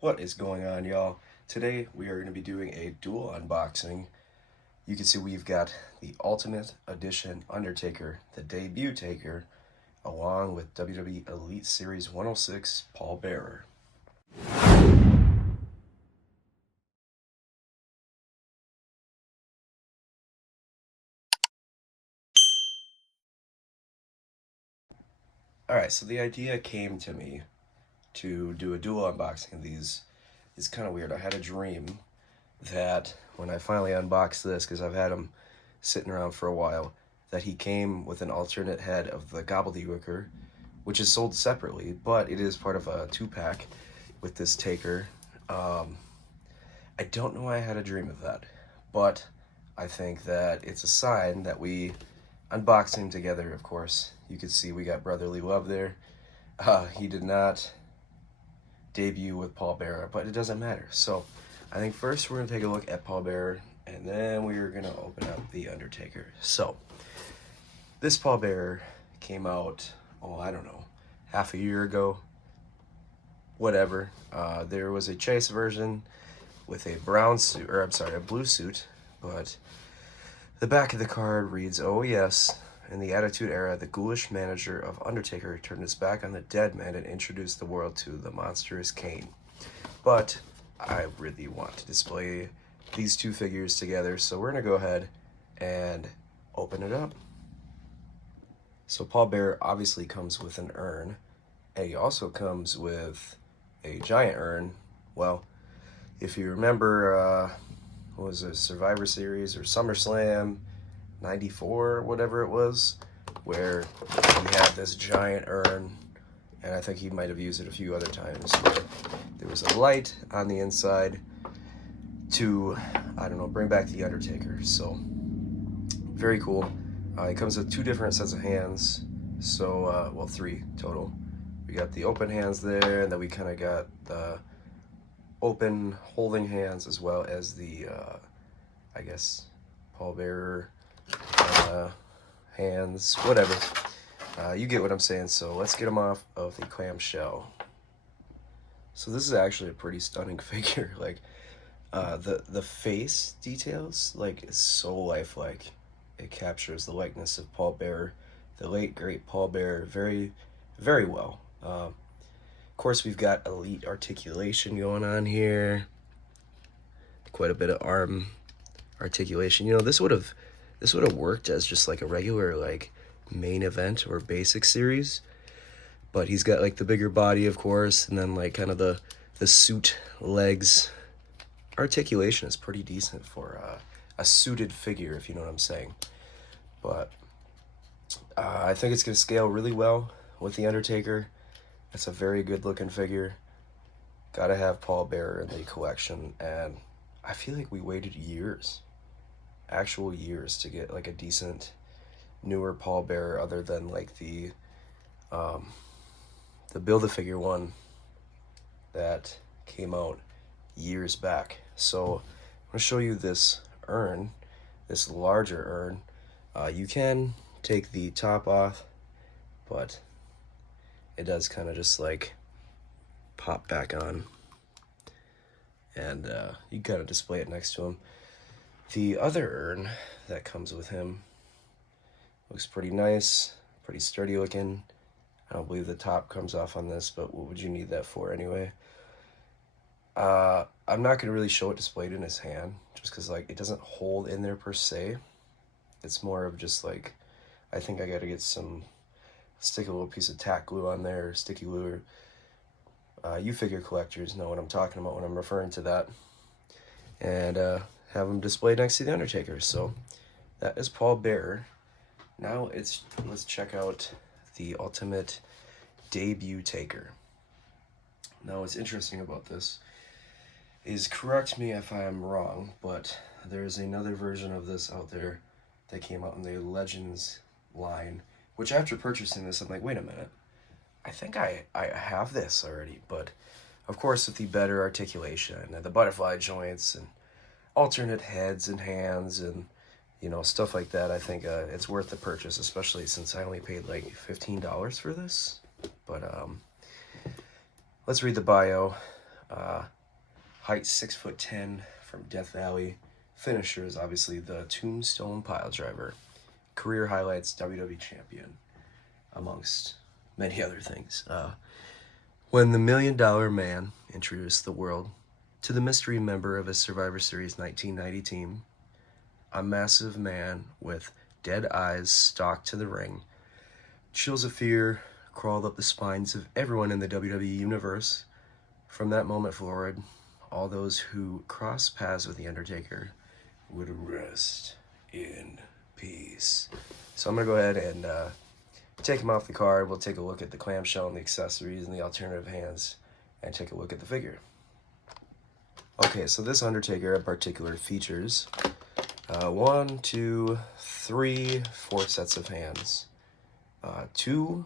What is going on, y'all? Today we are going to be doing a dual unboxing. You can see we've got the Ultimate Edition Undertaker, the debut taker, along with WWE Elite Series 106 Paul Bearer. Alright, so the idea came to me to do a dual unboxing of these. It's kind of weird. I had a dream that when I finally unboxed this, because I've had them sitting around for a while, that he came with an alternate head of the Gobbledygooker, which is sold separately, but it is part of a 2-pack with this taker. I don't know why I had a dream of that, but I think that it's a sign that we unboxing together, of course. You can see we got brotherly love there. He did not debut with Paul Bearer, but it doesn't matter. So I think first we're going to take a look at Paul Bearer, and then we're going to open up the Undertaker. So this Paul Bearer came out, I don't know, half a year ago, whatever. There was a chase version with a brown suit, or I'm sorry, a blue suit, but the back of the card reads, "Oh yes, in the Attitude Era, the ghoulish manager of Undertaker turned his back on the dead man and introduced the world to the monstrous Kane." But I really want to display these two figures together, so we're going to go ahead and open it up. So Paul Bearer obviously comes with an urn, and he also comes with a giant urn. Well, if you remember, what was it, Survivor Series or SummerSlam 94, whatever it was, where he had this giant urn, and I think he might have used it a few other times. There was a light on the inside to, I don't know, bring back the Undertaker. So very cool. It comes with 2 different sets of hands, so well, 3 total. We got the open hands there, and then we kind of got the open holding hands, as well as the I guess Paul Bearer hands, whatever. You get what I'm saying. So let's get them off of the clamshell. So this is actually a pretty stunning figure. Like the face details, like, is so lifelike. It captures the likeness of Paul Bearer, the late great Paul Bearer, very, very well. Of course, we've got elite articulation going on here. Quite a bit of arm articulation. You know, this would have worked as just like a regular like main event or basic series, but he's got like the bigger body, of course, and then like kind of the suit legs. Articulation is pretty decent for a suited figure, if you know what I'm saying. But I think it's going to scale really well with the Undertaker. It's a very good looking figure. Gotta have Paul Bearer in the collection, and I feel like we waited years, actual years, to get like a decent newer Paul Bearer, other than like the Build-A-Figure one that came out years back. So I'm going to show you this urn, this larger urn. You can take the top off, but it does kind of just like pop back on, and you kind of display it next to him. The other urn that comes with him looks pretty nice, pretty sturdy looking. I don't believe the top comes off on this, but what would you need that for anyway? I'm not going to really show it displayed in his hand, just because like it doesn't hold in there per se. It's more of just like, I think I got to get stick a little piece of tack glue on there, sticky glue. You figure collectors know what I'm talking about when I'm referring to that. And have them displayed next to the Undertaker. So that is Paul Bearer. Now let's check out the Ultimate Debut Taker. Now what's interesting about this is, correct me if I'm wrong, but there's another version of this out there that came out in the Legends line, which after purchasing this, I'm like, wait a minute, I think I have this already. But of course, with the better articulation and the butterfly joints and alternate heads and hands and, you know, stuff like that, I think it's worth the purchase, especially since I only paid like $15 for this. But let's read the bio. Height 6'10" from Death Valley. Finisher is obviously the Tombstone Piledriver. Career highlights, WWE Champion, amongst many other things. When the $1 Million Man introduced the world to the mystery member of his Survivor Series 1990 team, a massive man with dead eyes stalked to the ring. Chills of fear crawled up the spines of everyone in the WWE Universe. From that moment forward, all those who crossed paths with The Undertaker would rest in peace. So I'm going to go ahead and take him off the card. We'll take a look at the clamshell and the accessories and the alternative hands and take a look at the figure. Okay, so this Undertaker in particular features 1, 2, 3, 4 sets of hands, 2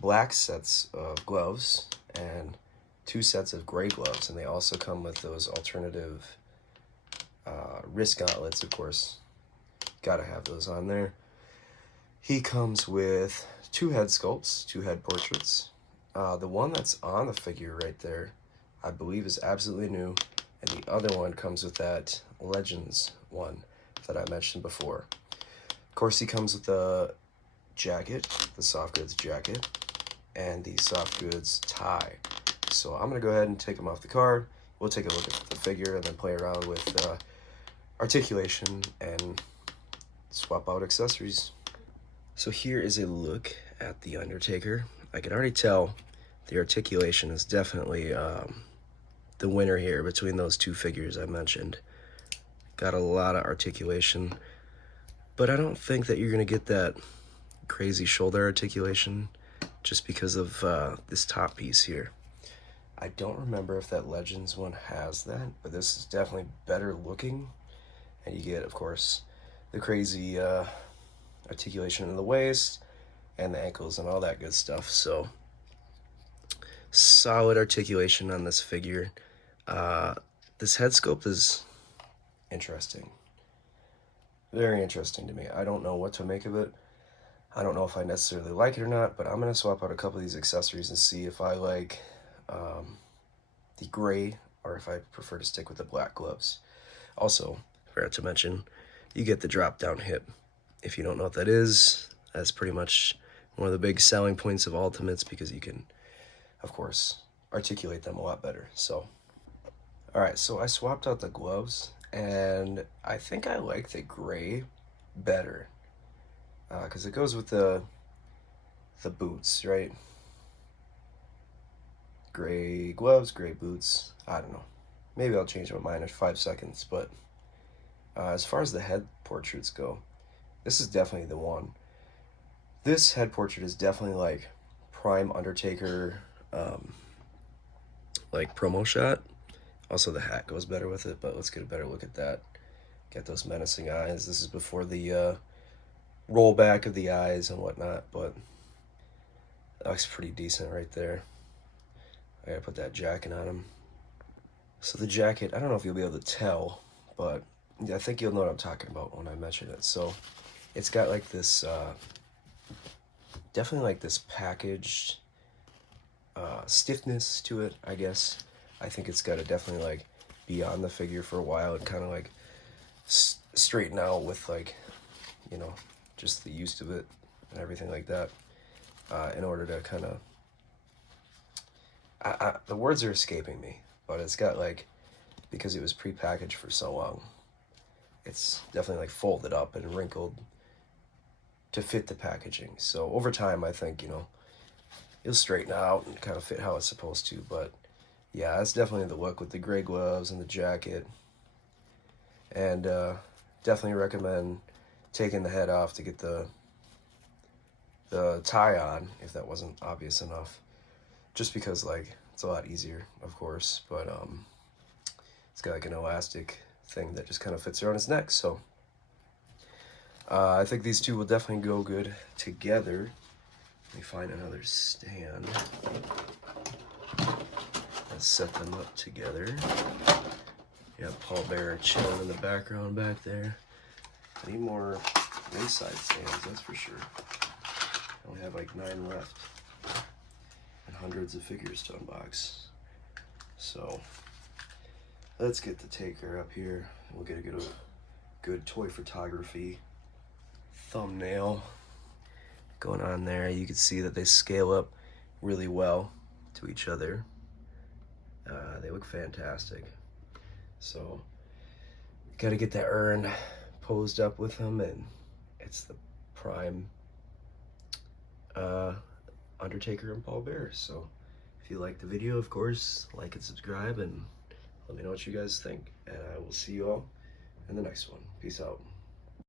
black sets of gloves, and 2 sets of gray gloves, and they also come with those alternative wrist gauntlets, of course. Gotta have those on there. He comes with 2 head sculpts, 2 head portraits. The one that's on the figure right there, I believe, is absolutely new, and the other one comes with that Legends one that I mentioned before. Of course, he comes with the jacket, the soft goods jacket, and the soft goods tie. So I'm going to go ahead and take him off the card. We'll take a look at the figure and then play around with articulation and swap out accessories. So here is a look at the Undertaker. I can already tell the articulation is definitely the winner here between those 2 figures I mentioned. Got a lot of articulation, but I don't think that you're going to get that crazy shoulder articulation just because of this top piece here. I don't remember if that Legends one has that, but this is definitely better looking. And you get, of course, the crazy articulation in the waist and the ankles and all that good stuff. So, solid articulation on this figure. This head sculpt is interesting. Very interesting to me. I don't know what to make of it. I don't know if I necessarily like it or not, but I'm going to swap out a couple of these accessories and see if I like the gray or if I prefer to stick with the black gloves. Also, forgot to mention, you get the drop down hip. If you don't know what that is, that's pretty much one of the big selling points of Ultimates because you can, of course, articulate them a lot better. So, alright, so I swapped out the gloves and I think I like the gray better because it goes with the boots, right? Gray gloves, gray boots. I don't know. Maybe I'll change my mind in 5 seconds, but as far as the head portraits go, this is definitely the one. This head portrait is definitely like prime Undertaker, like promo shot. Also, the hat goes better with it, but let's get a better look at that. Get those menacing eyes. This is before the rollback of the eyes and whatnot, but that looks pretty decent right there. I gotta put that jacket on him. So the jacket, I don't know if you'll be able to tell, but I think you'll know what I'm talking about when I mention it. So it's got like this, definitely like this packaged stiffness to it, I guess. I think it's got to definitely like be on the figure for a while and kind of like straighten out with like, you know, just the use of it and everything like that in order to kind of, the words are escaping me, but it's got like, because it was pre-packaged for so long, it's definitely like folded up and wrinkled to fit the packaging. So over time, I think, you know, it'll straighten out and kind of fit how it's supposed to. But yeah, that's definitely the look with the gray gloves and the jacket. And definitely recommend taking the head off to get the tie on, if that wasn't obvious enough. Just because, like, it's a lot easier, of course. But it's got like an elastic thing that just kind of fits around his neck. So I think these two will definitely go good together. Let me find another stand. Let's set them up together. You have Paul Bearer chilling in the background back there. I need more Ringside stands, that's for sure. I only have like 9 left. And hundreds of figures to unbox. So let's get the Taker up here. We'll get a good toy photography thumbnail going on there. You can see that they scale up really well to each other. They look fantastic. So got to get that urn posed up with them, and it's the prime Undertaker and Paul Bearer. So if you like the video, of course, like and subscribe, and let me know what you guys think. And I will see you all in the next one. Peace out.